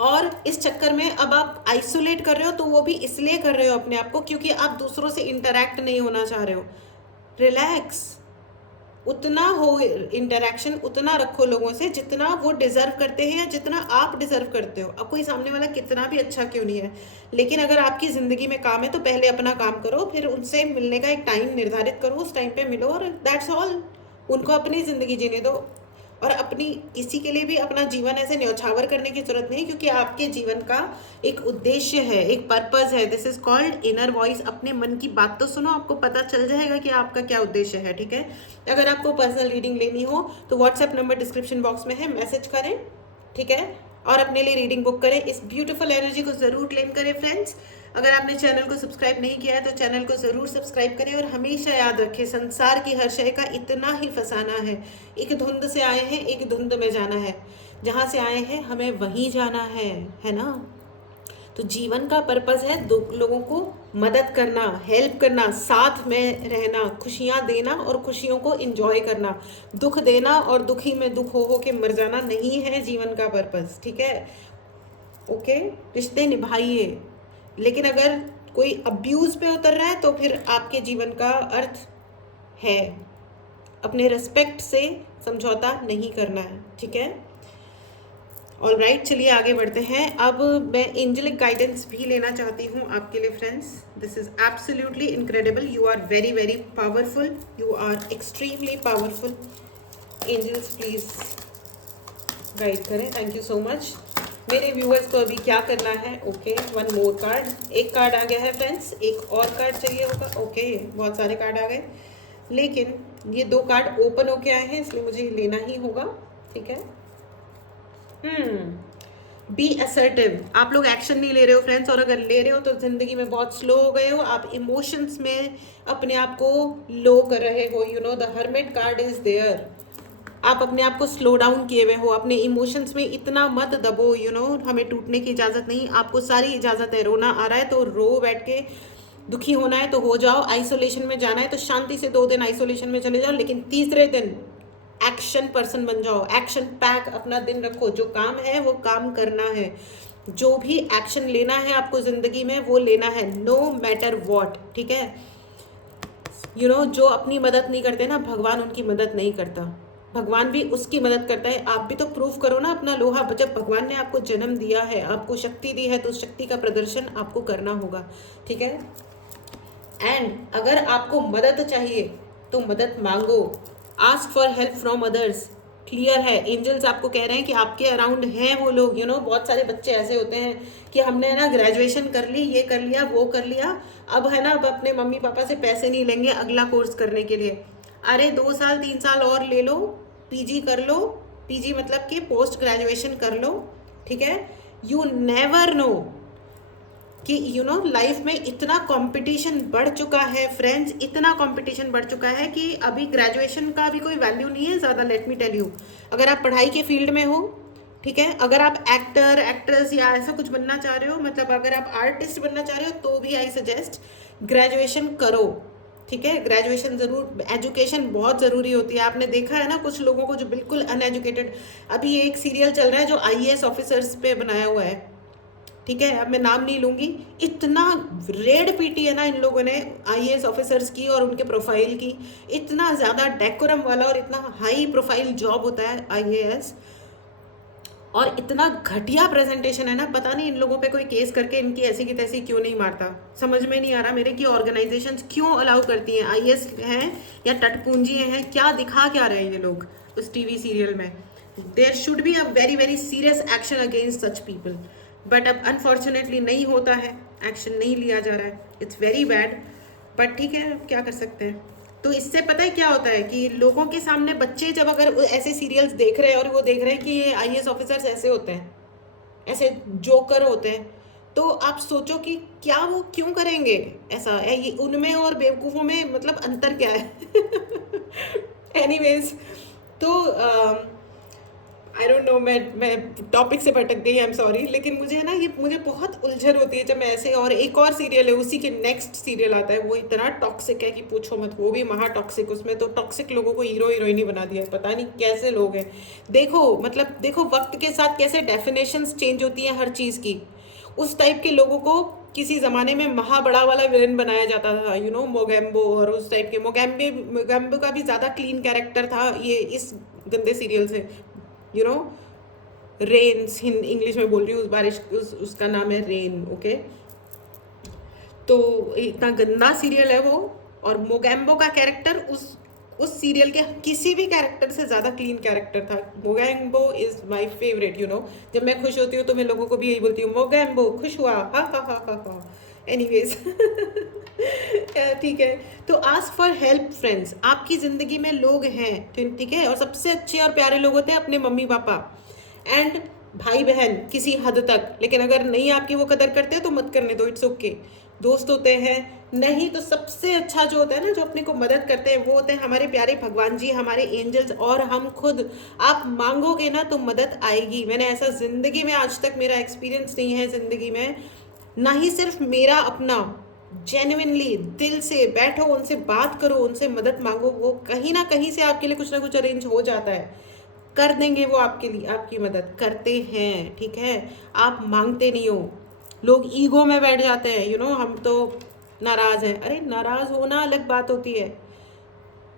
और इस चक्कर में अब आप आइसोलेट कर रहे हो, तो वो भी इसलिए कर रहे हो अपने आप को क्योंकि आप दूसरों से इंटरैक्ट नहीं होना चाह रहे हो। रिलैक्स, उतना हो इंटरैक्शन, उतना रखो लोगों से जितना वो डिज़र्व करते हैं या जितना आप डिज़र्व करते हो। अब कोई सामने वाला कितना भी अच्छा क्यों नहीं है, लेकिन अगर आपकी ज़िंदगी में काम है तो पहले अपना काम करो, फिर उनसे मिलने का एक टाइम निर्धारित करो, उस टाइम पे मिलो, और दैट्स ऑल। उनको अपनी ज़िंदगी जीने दो, और अपनी किसी के लिए भी अपना जीवन ऐसे न्यौछावर करने की जरूरत नहीं, क्योंकि आपके जीवन का एक उद्देश्य है, एक पर्पस है। This is called inner voice. अपने मन की बात तो सुनो, आपको पता चल जाएगा कि आपका क्या उद्देश्य है, ठीक है। अगर आपको पर्सनल रीडिंग लेनी हो तो व्हाट्सएप नंबर डिस्क्रिप्शन बॉक्स में है, मैसेज करें, ठीक है, और अपने लिए रीडिंग बुक करें। इस ब्यूटीफुल एनर्जी को ज़रूर क्लेम करें फ्रेंड्स। अगर आपने चैनल को सब्सक्राइब नहीं किया है तो चैनल को ज़रूर सब्सक्राइब करें, और हमेशा याद रखें, संसार की हर शय का इतना ही फसाना है। एक धुंध से आए हैं, एक धुंध में जाना है। जहाँ से आए हैं हमें वहीं जाना है ना। तो जीवन का पर्पस है दो लोगों को मदद करना, हेल्प करना, साथ में रहना, खुशियाँ देना और खुशियों को एंजॉय करना। दुख देना और दुखी में दुख हो के मर जाना नहीं है जीवन का पर्पस, ठीक है। ओके, रिश्ते निभाइए, लेकिन अगर कोई अब्यूज़ पे उतर रहा है तो फिर आपके जीवन का अर्थ है अपने रिस्पेक्ट से समझौता नहीं करना है, ठीक है। ऑलराइट, चलिए आगे बढ़ते हैं। अब मैं एंजेलिक गाइडेंस भी लेना चाहती हूँ आपके लिए friends. This is absolutely incredible. You are very very powerful, you are extremely powerful. Angels please guide करें। Thank you so much. मेरे व्यूअर्स को अभी क्या करना है? Okay, one more card. एक कार्ड आ गया है फ्रेंड्स, एक और कार्ड चाहिए होगा। ओके, बहुत सारे कार्ड आ गए, लेकिन ये 2 कार्ड ओपन होके आए हैं, इसलिए मुझे लेना ही होगा, ठीक है। Be assertive. आप लोग एक्शन नहीं ले रहे हो फ्रेंड्स, और अगर ले रहे हो तो जिंदगी में बहुत स्लो हो गए हो। आप इमोशंस में अपने आप को लो कर रहे हो, you know. The hermit card is there. आप अपने आप को स्लो डाउन किए हुए हो, अपने इमोशंस में इतना मत दबो, यू नो। हमें टूटने की इजाज़त नहीं, आपको सारी इजाज़त है। रोना आ रहा है तो रो बैठ के, दुखी होना है तो हो जाओ, आइसोलेशन में जाना है तो शांति से 2 दिन आइसोलेशन में चले जाओ, लेकिन तीसरे दिन एक्शन पर्सन बन जाओ। एक्शन पैक अपना दिन रखो, जो काम है वो काम करना है। जो भी एक्शन लेना है आपको ज़िंदगी में वो लेना है, नो मैटर वॉट, ठीक है। यू नो, जो अपनी मदद नहीं करते ना, भगवान उनकी मदद नहीं करता, भगवान भी उसकी मदद करता है। आप भी तो प्रूव करो ना अपना लोहा। जब भगवान ने आपको जन्म दिया है, आपको शक्ति दी है, तो उस शक्ति का प्रदर्शन आपको करना होगा, ठीक है। एंड अगर आपको मदद चाहिए तो मदद मांगो, ask for help from others. Clear है, एंजल्स आपको कह रहे हैं कि आपके अराउंड हैं वो लोग, यू नो। बहुत सारे बच्चे ऐसे होते हैं कि हमने ना ग्रेजुएशन कर ली, ये कर लिया, वो कर लिया, अब है ना, अब अपने मम्मी पापा से पैसे नहीं लेंगे अगला कोर्स करने के लिए। अरे 2 साल 3 साल और ले लो, पीजी कर लो, पीजी मतलब कि पोस्ट ग्रेजुएशन कर लो, ठीक है। यू नेवर नो कि यू नो लाइफ में इतना कंपटीशन बढ़ चुका है फ्रेंड्स, इतना कंपटीशन बढ़ चुका है कि अभी ग्रेजुएशन का भी कोई वैल्यू नहीं है ज़्यादा। लेट मी टेल यू, अगर आप पढ़ाई के फील्ड में हो, ठीक है, अगर आप एक्टर एक्ट्रेस या ऐसा कुछ बनना चाह रहे हो, मतलब अगर आप आर्टिस्ट बनना चाह रहे हो, तो भी आई सजेस्ट ग्रेजुएशन करो, ठीक है। ग्रेजुएशन ज़रूर, एजुकेशन बहुत ज़रूरी होती है। आपने देखा है ना कुछ लोगों को जो बिल्कुल अनएजुकेटेड, अभी एक सीरियल चल रहा है जो IAS ऑफिसर्स पे बनाया हुआ है, ठीक है, अब मैं नाम नहीं लूँगी। इतना रेड पीटी है ना इन लोगों ने IAS ऑफिसर्स की और उनके प्रोफाइल की, इतना ज़्यादा डेकोरम वाला और इतना हाई प्रोफाइल जॉब होता है IAS, और इतना घटिया प्रेजेंटेशन है ना। पता नहीं इन लोगों पे कोई केस करके इनकी ऐसी की तैसी क्यों नहीं मारता, समझ में नहीं आ रहा मेरे कि ऑर्गेनाइजेशंस क्यों अलाउ करती हैं। IAS हैं या टटपूंजी हैं, क्या दिखा क्या रहे हैं ये लोग उस TV सीरियल में। There should be a very very serious action against such people, but अब अनफॉर्चुनेटली नहीं होता है, एक्शन नहीं लिया जा रहा है, इट्स वेरी बैड। बट ठीक है, अब क्या कर सकते हैं। तो इससे पता है क्या होता है कि लोगों के सामने बच्चे जब अगर ऐसे सीरियल्स देख रहे हैं और वो देख रहे हैं कि ये आईएएस ऑफिसर्स ऐसे होते हैं, ऐसे जोकर होते हैं, तो आप सोचो कि क्या वो क्यों करेंगे ऐसा, ये उनमें और बेवकूफ़ों में मतलब अंतर क्या है। एनीवेज, तो आई डोंट नो, मैं टॉपिक से भटक गई, आई एम सॉरी। लेकिन मुझे है ना, ये मुझे बहुत उलझन होती है जब मैं ऐसे, और एक और सीरियल है उसी के नेक्स्ट सीरियल आता है, वो इतना टॉक्सिक है कि पूछो मत, वो भी महा टॉक्सिक। उसमें तो टॉक्सिक लोगों को हीरो हीरोइन ही बना दिया है, पता नहीं कैसे लोग हैं। देखो मतलब देखो वक्त के साथ कैसे डेफिनेशंस चेंज होती हैं हर चीज़ की। उस टाइप के लोगों को किसी ज़माने में महा बड़ा वाला विलन बनाया जाता था, यू नो, मोगैम्बो, और उस टाइप के मोगैम्बो का भी ज़्यादा क्लीन कैरेक्टर था ये इस गंदे सीरियल से, यू नो। रेन्स, हिंद इंग्लिश में बोल रही हूँ, उस बारिश उसका नाम है रेन, ओके। तो इतना गंदा सीरियल है वो, और मोगैम्बो का कैरेक्टर उस सीरियल के किसी भी कैरेक्टर से ज़्यादा क्लीन कैरेक्टर था। Mogambo is my favourite, you know. जब मैं खुश होती हूँ तो मैं लोगों को भी यही बोलती हूँ, मोगैम्बो खुश हुआ, हा हा हा हा हा। एनीवेज, ठीक है। तो आस्क फॉर हेल्प फ्रेंड्स। आपकी ज़िंदगी में लोग हैं, ठीक है, और सबसे अच्छे और प्यारे लोग होते हैं अपने मम्मी पापा एंड भाई बहन किसी हद तक। लेकिन अगर नहीं आपकी वो कदर करते तो मत करने दो, इट्स ओके। दोस्त होते हैं, नहीं तो सबसे अच्छा जो होता है ना, जो अपने को मदद करते हैं, वो होते हैं हमारे प्यारे भगवान जी, हमारे एंजल्स और हम खुद। आप मांगोगे ना तो मदद आएगी। मैंने ऐसा ज़िंदगी में आज तक मेरा एक्सपीरियंस नहीं है ज़िंदगी में, ना ही सिर्फ मेरा अपना, जेन्युइनली दिल से बैठो, उनसे बात करो, उनसे मदद मांगो, वो कहीं ना कहीं से आपके लिए कुछ ना कुछ अरेंज हो जाता है, कर देंगे वो आपके लिए, आपकी मदद करते हैं, ठीक है। आप मांगते नहीं हो, लोग ईगो में बैठ जाते हैं, यू नो, हम तो नाराज़ हैं। अरे नाराज़ होना अलग बात होती है,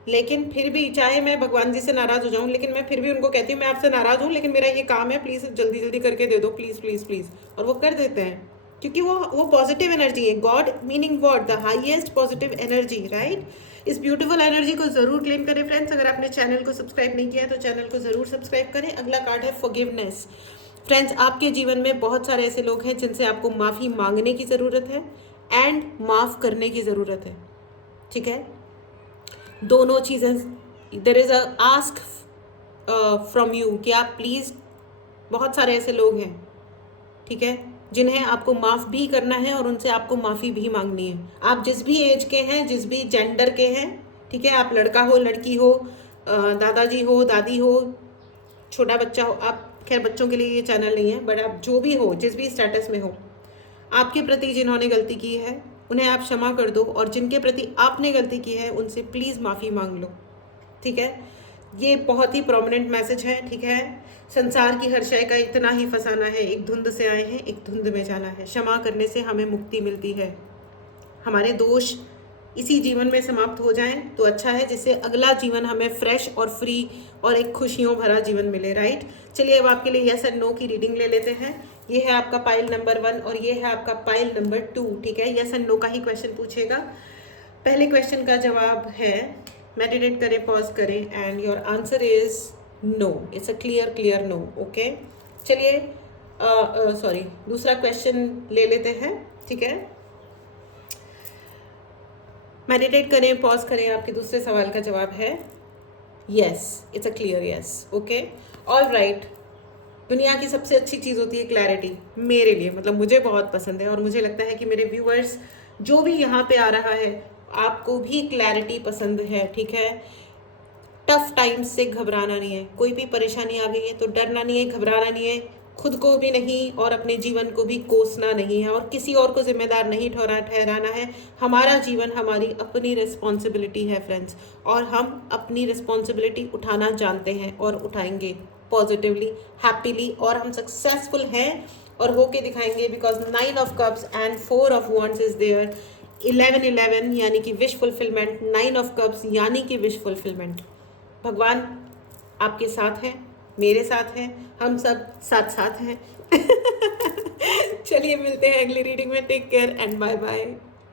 लेकिन फिर भी चाहे मैं भगवान जी से नाराज़ हो जाऊं, लेकिन मैं फिर भी उनको कहती हूँ मैं आपसे नाराज़ हूँ, लेकिन मेरा ये काम है, प्लीज़ जल्दी जल्दी करके दे दो, प्लीज़ प्लीज़ प्लीज़। और वो कर देते हैं, क्योंकि वो पॉजिटिव एनर्जी है। God meaning what, the highest positive energy, right. इस ब्यूटीफुल एनर्जी को ज़रूर क्लेम करें फ्रेंड्स। अगर आपने चैनल को सब्सक्राइब नहीं किया है तो चैनल को ज़रूर सब्सक्राइब करें। अगला कार्ड है फॉरगिवनेस। फ्रेंड्स, आपके जीवन में बहुत सारे ऐसे लोग हैं जिनसे आपको माफ़ी मांगने की ज़रूरत है एंड माफ़ करने की ज़रूरत है, ठीक है। दोनों चीज़ें, there is a ask from you कि आप प्लीज़, बहुत सारे ऐसे लोग हैं, ठीक है, जिन्हें आपको माफ़ भी करना है और उनसे आपको माफ़ी भी मांगनी है। आप जिस भी एज के हैं, जिस भी जेंडर के हैं, ठीक है, आप लड़का हो, लड़की हो, दादाजी हो, दादी हो, छोटा बच्चा हो, आप, खैर बच्चों के लिए ये चैनल नहीं है, बट आप जो भी हो, जिस भी स्टेटस में हो, आपके प्रति जिन्होंने गलती की है उन्हें आप क्षमा कर दो, और जिनके प्रति आपने गलती की है उनसे प्लीज़ माफ़ी मांग लो, ठीक है। ये बहुत ही प्रोमिनेंट मैसेज है, ठीक है। संसार की हर शय का इतना ही फसाना है, एक धुंध से आए हैं एक धुंध में जाना है। क्षमा करने से हमें मुक्ति मिलती है। हमारे दोष इसी जीवन में समाप्त हो जाएं तो अच्छा है, जिससे अगला जीवन हमें फ्रेश और फ्री और एक खुशियों भरा जीवन मिले, राइट। चलिए अब आपके लिए यस एंड नो की रीडिंग ले लेते हैं। ये है आपका पाइल नंबर 1 और ये है आपका पाइल नंबर 2, ठीक है। यस एंड नो का ही क्वेश्चन पूछेगा। पहले क्वेश्चन का जवाब है, मेडिटेट करें, पॉज करें, and your answer is no, it's a clear no, okay. चलिए सॉरी, दूसरा क्वेश्चन ले लेते हैं, ठीक है। मेडिटेट करें, पॉज करें, आपके दूसरे सवाल का जवाब है yes, it's a clear yes, okay, all right. दुनिया की सबसे अच्छी चीज़ होती है क्लैरिटी, मेरे लिए, मतलब मुझे बहुत पसंद है, और मुझे लगता है कि मेरे व्यूअर्स जो भी यहाँ पे आ रहा है, आपको भी क्लैरिटी पसंद है, ठीक है। टफ टाइम्स से घबराना नहीं है, कोई भी परेशानी आ गई है तो डरना नहीं है, घबराना नहीं है, खुद को भी नहीं और अपने जीवन को भी कोसना नहीं है, और किसी और को जिम्मेदार नहीं ठहराना है। हमारा जीवन हमारी अपनी रिस्पॉन्सिबिलिटी है फ्रेंड्स, और हम अपनी रिस्पॉन्सिबिलिटी उठाना जानते हैं और उठाएंगे पॉजिटिवली, हैप्पीली, और हम सक्सेसफुल हैं और होके दिखाएंगे, because 9 of cups and 4 of wands is there, 11 यानी कि विश फुलफिलमेंट, 9 ऑफ कप्स यानी कि विश फुलफिलमेंट। भगवान आपके साथ हैं, मेरे साथ हैं, हम सब साथ साथ हैं। चलिए मिलते हैं अगली रीडिंग में, take care and bye bye.